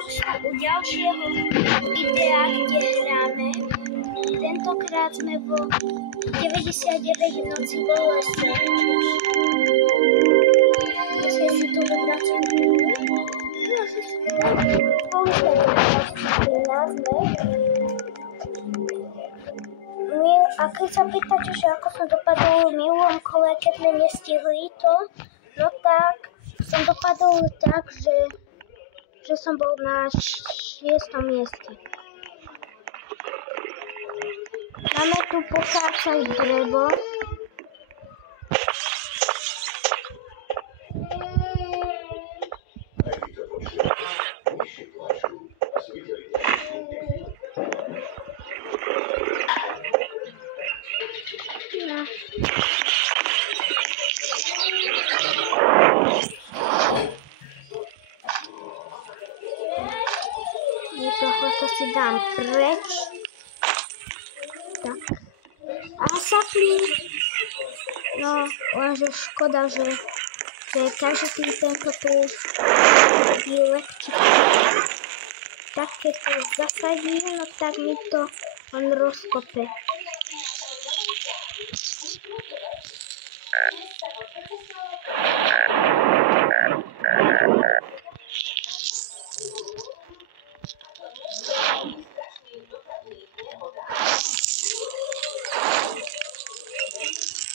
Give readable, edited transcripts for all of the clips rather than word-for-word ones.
tak sme u ďalšieho videa, kde hráme. Tentokrát sme vo 99 noci vo lese. Musíme si tu vybrať a keď sa pýtate, že ako som dopadol v minulom kole, keď sme nestihli to, no tak som dopadol tak, že som bol na 6. mieste. Máme tu pokácať drevo. Tohoto si dám preč. Tak. A sapni. No, lenže škoda, že každý tento tu vylepčí. Tak keď to zasadím, no tak mi to on rozkope.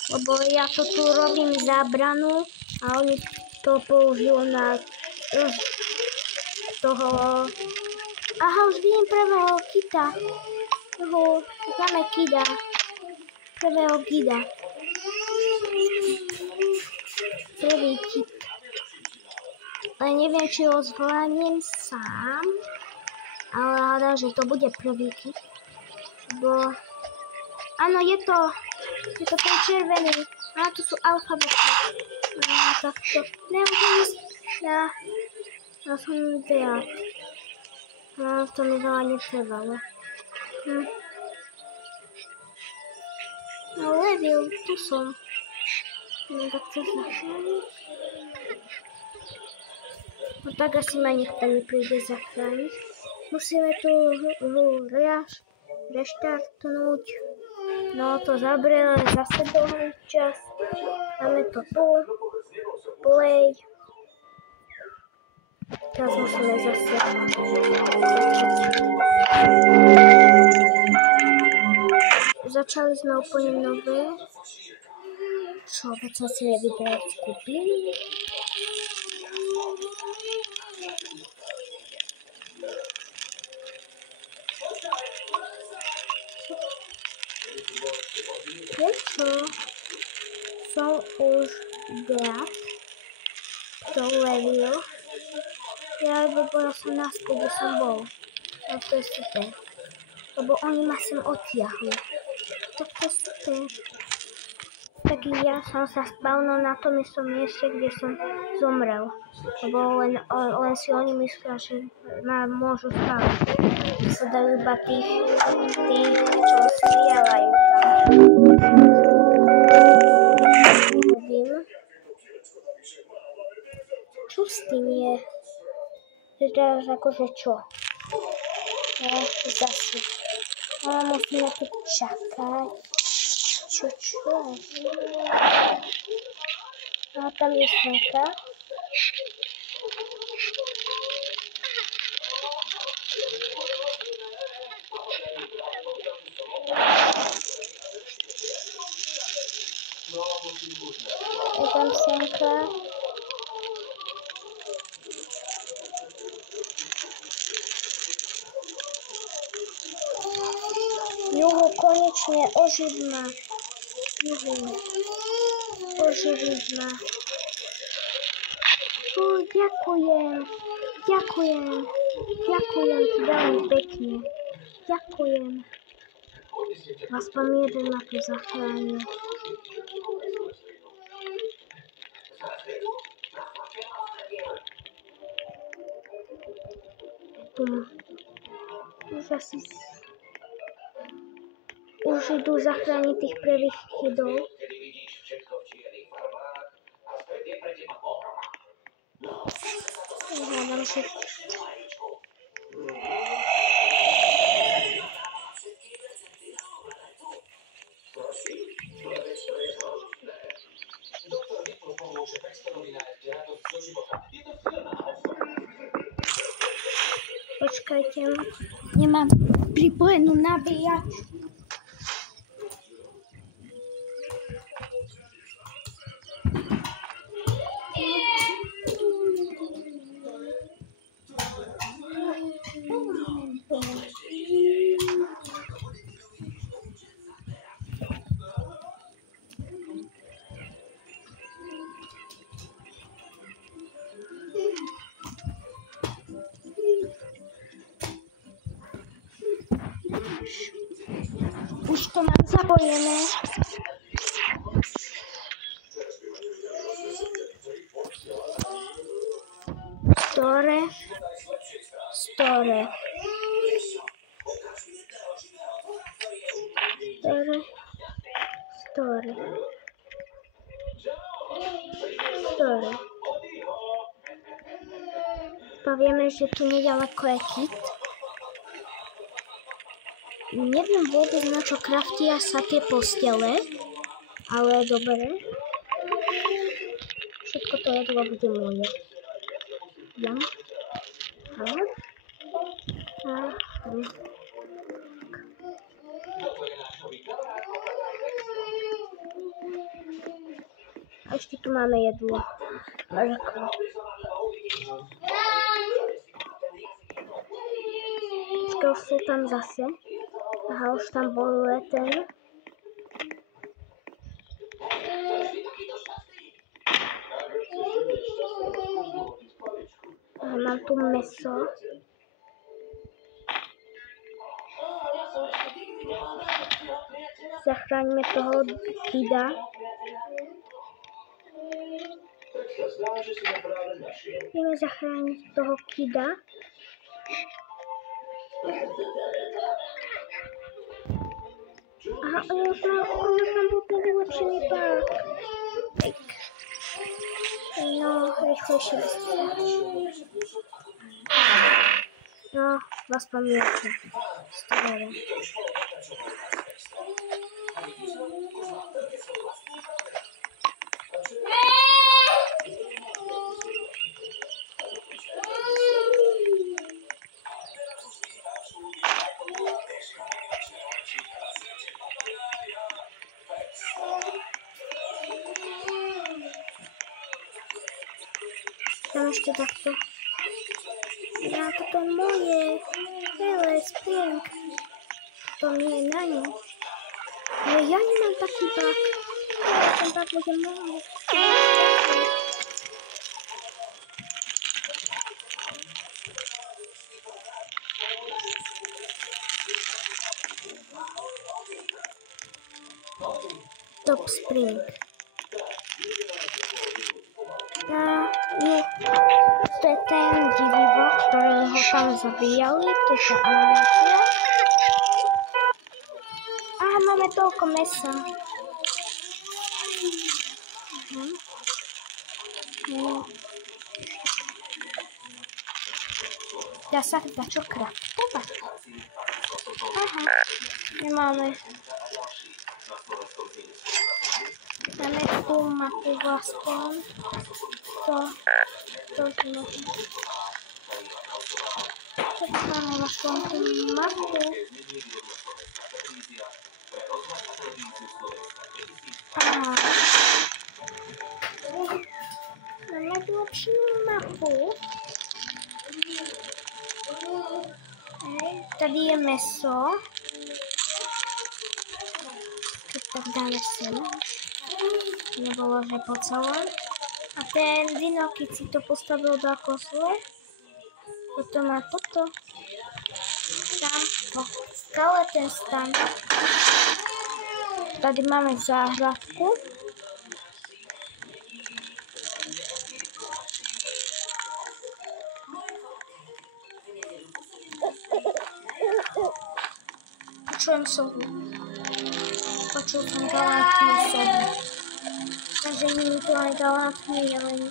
Lebo ja to tu robím zábranu a oni to použijú na toho... Aha, už vidím prvého kita. Dáme kida. Prvého kida. Prvý kit. Ale neviem, či ho zvládnem sám. Ale hádam, že to bude prvý kit. Bo... Áno, je to ten červený. A to sú alfabety. Takto. Ja som viac. To mi veľa netrvalo. No level, tu som. No tak to zachrániť. No tak asi ma nikto nepríde zachrániť. Musíme tu hru reštartnúť. No to zabralo zase dlhý čas. Dáme to tu. Play. Teraz musíme zase začali sme úplne nové. Čo, veď som si nevybral skupiny. Prečo som už viac to level? Ja by bola som na skúbu som bol. No to je super. Lebo oni ma sem odtiahli. Tak to je super. Tak ja som sa spawnul na tom istom mieste, kde som zomrel. Lebo len si oni myslia, že ma môžu spáliť. Sa dajú iba tých, čo strieľajú tam. Neviem. Čo s tým je? Teraz akože čo? No, zase. No, musíme tu čakať. Čo? No, tam je slnka. Je tam slnka. Juhu, konečne oživ ma. Juhu, oživiť ma. Ďakujem ti veľmi pekne. Ďakujem. Aspoň jeden ma tu zachránil. Už idú zachrániť tých prvých chydov. Ja hádam, že Počkajte, nemám pripojenú nabíjač. Už to mám zapojené. Store. Povieme, že tu nedaleko je kit. Neviem vôbec, na čo craftia sa tie postele, ale dobre. Všetko to jedlo bude moje. Ja. A ešte tu máme jedlo. Počkej, už sú tam zase. Aha, už tam bol ten. Aha, mám tu meso. Zachráňme toho kida. Ideme zachrániť toho kida. Aha, on už tam bol ten vylepšený pák. No, rýchlejšie vystrieľať. No, aspoň niečo. Stvoré. Tam ešte takto. Ja, toto je moje. Hele, Spring. To nie je na ňu. Ale ja nemám taký bak. Ten bak bude môj. Top Spring. Nie. To je ten divivo, ktorého tam zabíjali. To je tá animácia. Aha, máme toľko mesa. Dá sa dačo craftovať? Aha, nemáme. Máme tú mapu vlastne. To sme. Tak máme vlastne tú mapu. Aha. Máme tu lepšiu mapu. Tady je meso. Keď tak dáme sem. Nebolo, že po celé. A ten Dinoky si to postavil do kosle. Potom má toto. Tam, stále ten stan. Tady máme záhradku. Počujem sovu. Počul som galantnú sovu. Takže nie je to aj galantný jeleň,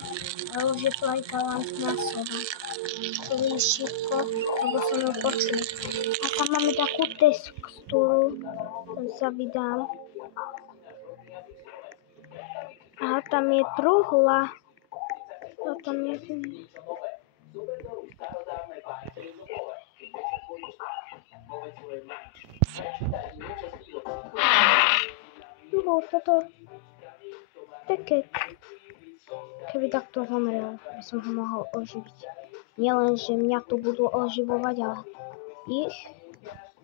ale už je to aj galantná sova. To je všetko, lebo som ju počul. A tam máme takú textúru, ten sa vydám. Aha, tam je truhla. A tam je... toto také, keby takto zomrel, by som ho mohol oživiť. Nielen, že mňa tu budú oživovať, ale ich.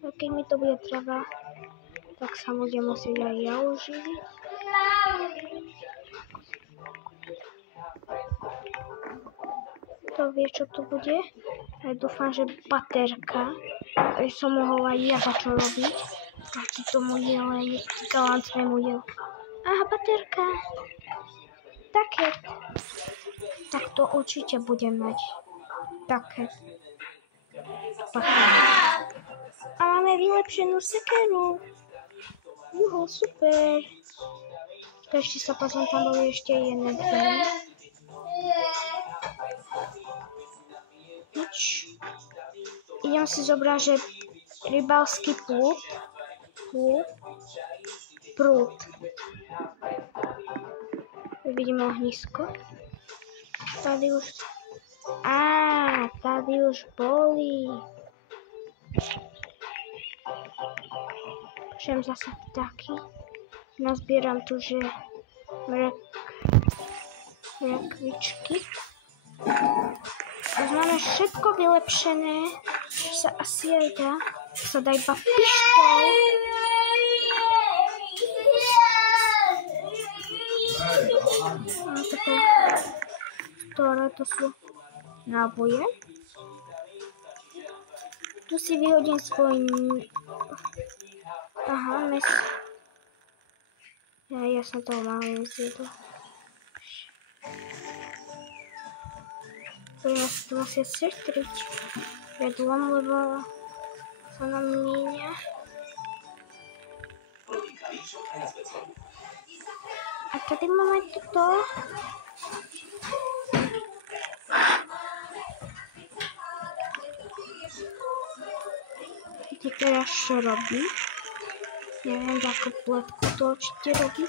A keď mi to bude treba, tak sa budem musieť aj ja oživiť. To vie, čo tu bude. Ja dúfam, že baterka, aby som mohol aj ja začať robiť. Proti tomu jeleniu, galantnému jeleniu. Aha, baterka. Také. Tak to určite budem mať. Také. A máme vylepšenú sekeru. Juhu, super. Ešte sa pozriem, tam boli ešte jedné dve. Nič. Idem si zobrať, že rybalský prúd. Vidíme ohnisko. Tady už boli. Počujem zase vtáky. Nazbieram tu, že mrekvičky. Už máme všetko vylepšené. Sa asi aj dá. Sa dá iba pištol. Ktoré to sú náboje. Tu si vyhodím svoj... Aha, mes. Ja som toho málo zjedol. Ja sa to musia sestriť jedlom, lebo sa nám míňa. A tady máme toto. Kde to ešte robí? Neviem, ako pletku to určite robí.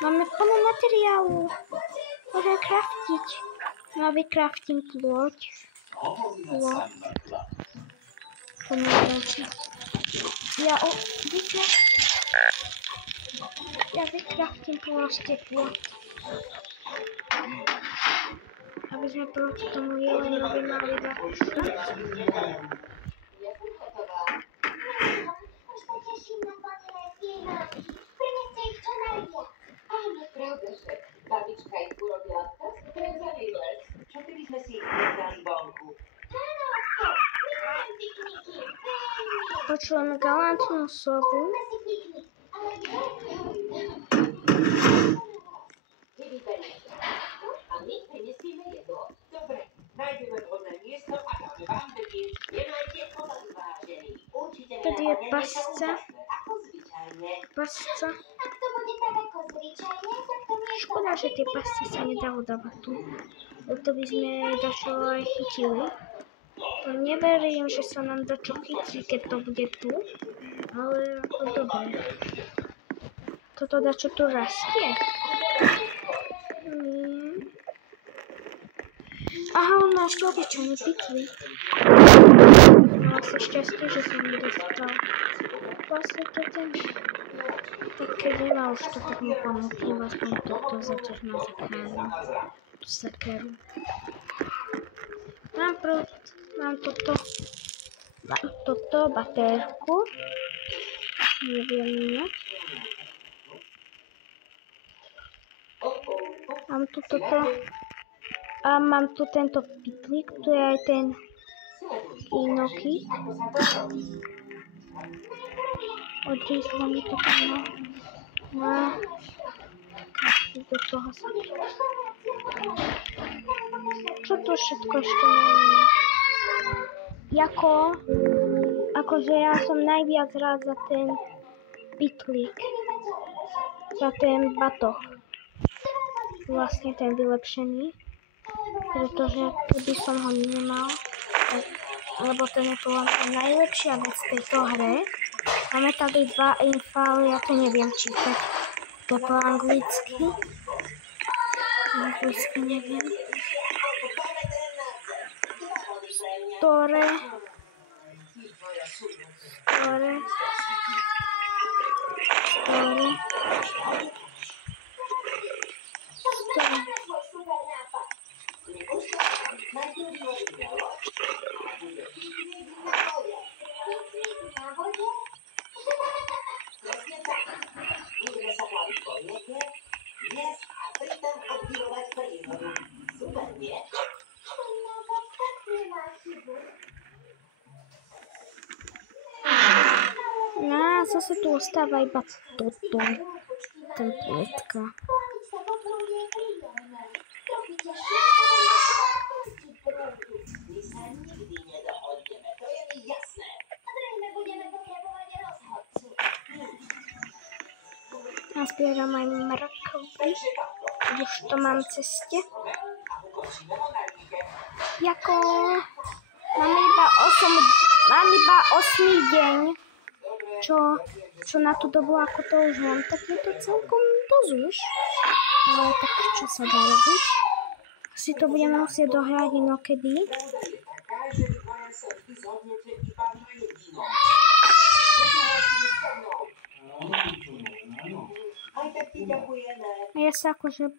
Máme plno materiálu. Môžem kraftiť. No a vykraftím plôť. To mi je Ja vykraftím proste plôť. Aby sme proti tomu jelenovi mali lepšiu. Babička ich urobila tak skvelý les. Čo keby sme si ich nedali vonku? Áno, milujem pikniky. Počujem galantnú sovu. Ty vyberieš a my prinesieme jedlo. Dobre, nájdeme vhodné miesto a dáme vám vedieť. Nemajte obavy, vážení. Určite Tady je pasca. ako zvyčajne. Pasca. Ak to bude tak ako zvyčajne, tak to nie je Škoda, že tie pasce sa nedalo dávať tu. To by sme dačo aj chytili. To neverím, že sa nám dačo chytí, keď to bude tu. Ale dobre. Toto dačo tu rastie. Aha, on má ešte obyčajný pitlík. Mala sa šťastie, že som mi dostal. Vlastne to ten... Tak keď nemá už to, tak mu ponúknem aspoň toto začať na zachránil. Tu sekeru. Mám prúd, mám toto baterku. Neviem mať. Mám tu toto. A mám tu tento pitlík, tu je aj ten inoký. Odřízlo mi to tam. No. Do toho sa... Čo to všetko ešte máme? Akože ja som najviac rád za ten pitlík. Za ten batoh. Vlastne ten vylepšený. Pretože keby som ho nemal, lebo ten je podľa mňa najlepšia vec v tejto hre. Máme tady dva infály, ja to neviem čítať. To po anglicky. Anglicky neviem. Store. Story. No, zase tu ostáva iba toto. Templatka. Nazbieram aj mrakovi. Už to mám v ceste. Jako... Mám iba 8. deň. Čo na tú dobu, ako to už mám, tak je to celkom dosť už. Ale tak čo sa dá robiť? Si to budeme musieť dohrať inokedy. Ja sa akože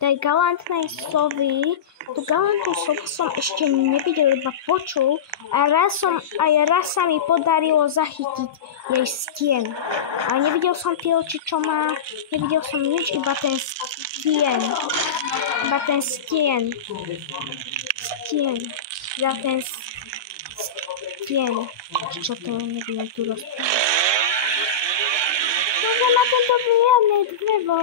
tej galantnej sovy, tú galantnú sovu som ešte nevidel, iba počul a raz sa mi podarilo zachytiť jej stien. Ale nevidel som tie oči, čo má, nevidel som nič, iba ten stien. Iba ten stien. Iba ten stien. Čo to neviem tu rozprávať. No na tento riadne drevo.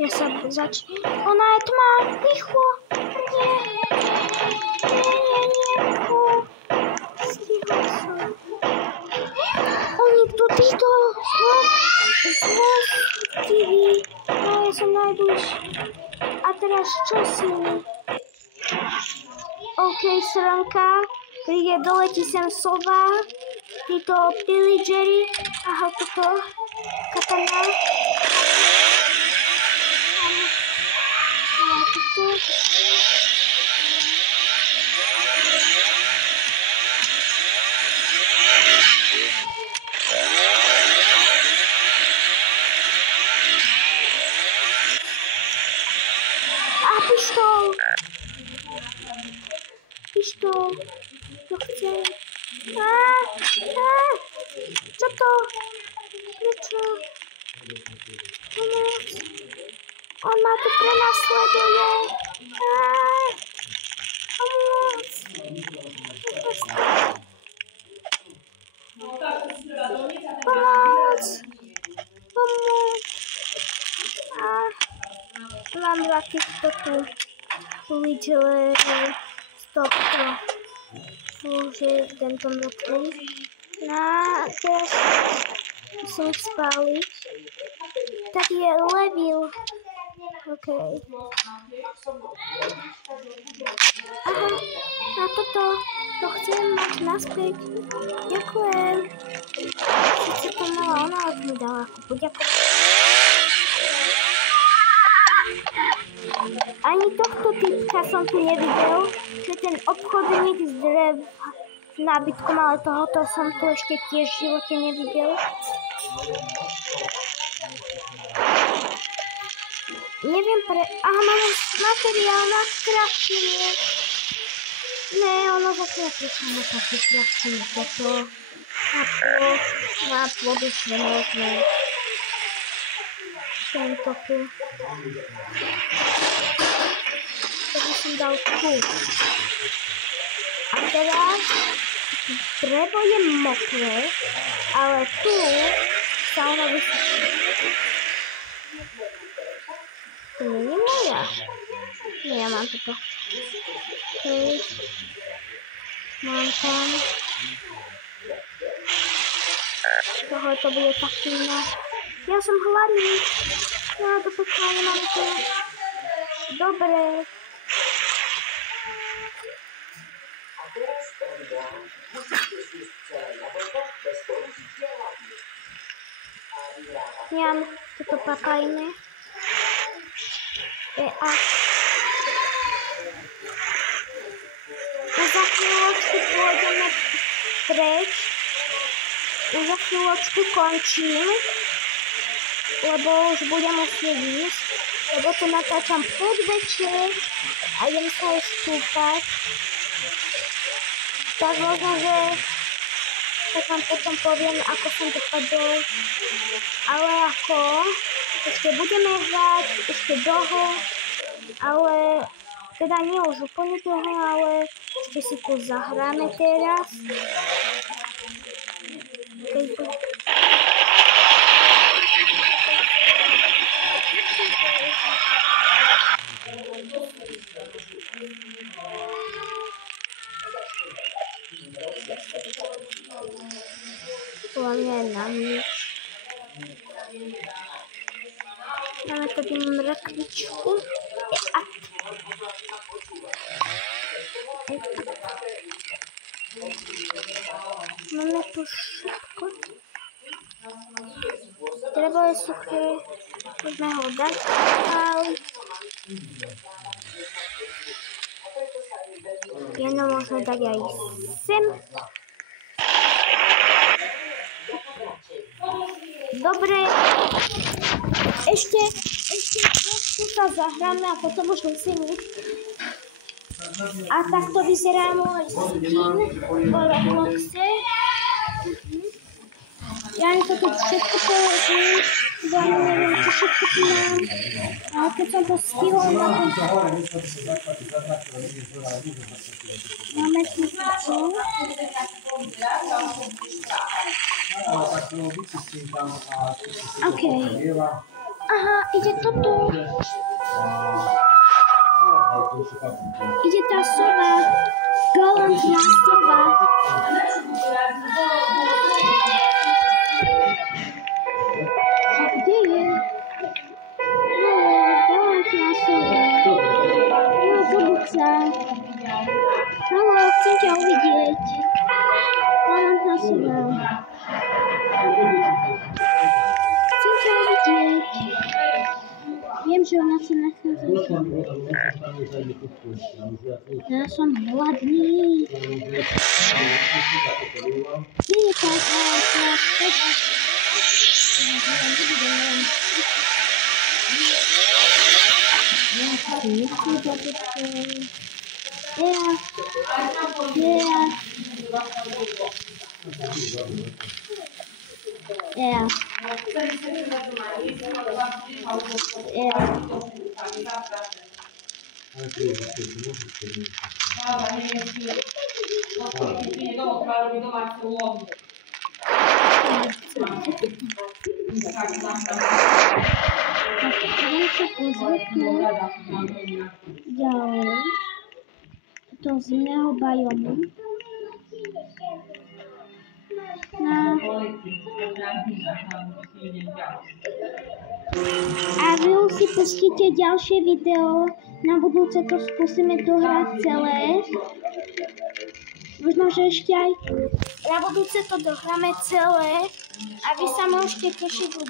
Ja sa Ona je tmá, rýchlo. Nie. Stihol som. Oni tu títo zlostiví. No, ja som najbližší. A teraz čo si? OK, sranka. Príde, doletí sem sova. Títo pillageri. Aha, toto. Katana. Pištol. To chcem. Čo to? Prečo? Pomoc. On ma tu prenasleduje. Pomoc. Pomoc. Mám dva týchto tu. Uvideli z tohto. Fúže tento mŕtvý. Teraz musím ich spáliť. Tak je level. OK. Aha, a toto. To chcem mať naspäť. Ďakujem. Sice to mala ona, ale mi dala ako poďakovať. Ani tohto typka som tu nevidel, že ten obchodník s nábytkom, ale tohoto som tu ešte tiež v živote nevidel. Neviem Aha, máme materiál na skraštenie. Ne, ono zase neprišlo na také skraštenie. Toto na plodu švenotné. Tento tu. Takže som dal tu. A teraz drevo je mokré, ale tu sa ono vysuší. To nie je moja. Nie, ja mám toto. Okay. Mám tam. Z toho to bude taký náš Ja som hladný. Ja to pekne nemám to. Dobre. A teraz Tonda, musíte zjesť celé jablko bez použitia hlavy. A vyhráva. Miam, toto papajné. A za chvíľočku pôjdeme preč. Za chvíľočku končím, lebo už budem musieť ísť, lebo tu natáčam podvečer a idem sa aj skúpať. Tak možno, že tak vám potom poviem, ako som dopadol. Ale ako, ešte budeme hrať, ešte dlho, ale teda nie už úplne dlho, ale ešte si tu zahráme teraz. Hlavne na nič. Máme tady mrkvičku. Máme tu všetko. Drevo je suché. Môžeme ho dať. Pieno môžeme dať aj sem. Dobre. Ešte trošku sa zahráme a potom už musím ísť. A takto vyzerá môj skin v Robloxe. Ja to keď všetko položím, ja neviem, čo všetko tu mám. Ale keď som to stihol na to... Máme tu to. OK. Aha, ide toto. Ide tá sova. Galantná sova. Kde je? Galantná sova. No, zobud sa. Haló, chcem ťa uvidieť. Galantná sova. Chcem ťa uvidieť. Viem, že ona sa nachádza. Ja som hladný. Nie je tak, ďalej do zimného biomu. A vy už si pustíte ďalšie video. Na budúce to skúsime dohrať celé. Možno, že ešte aj na budúce to dohráme celé. A vy sa môžete tešiť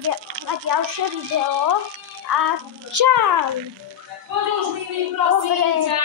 na ďalšie video. A čau! Poďme už mi prosím ťa.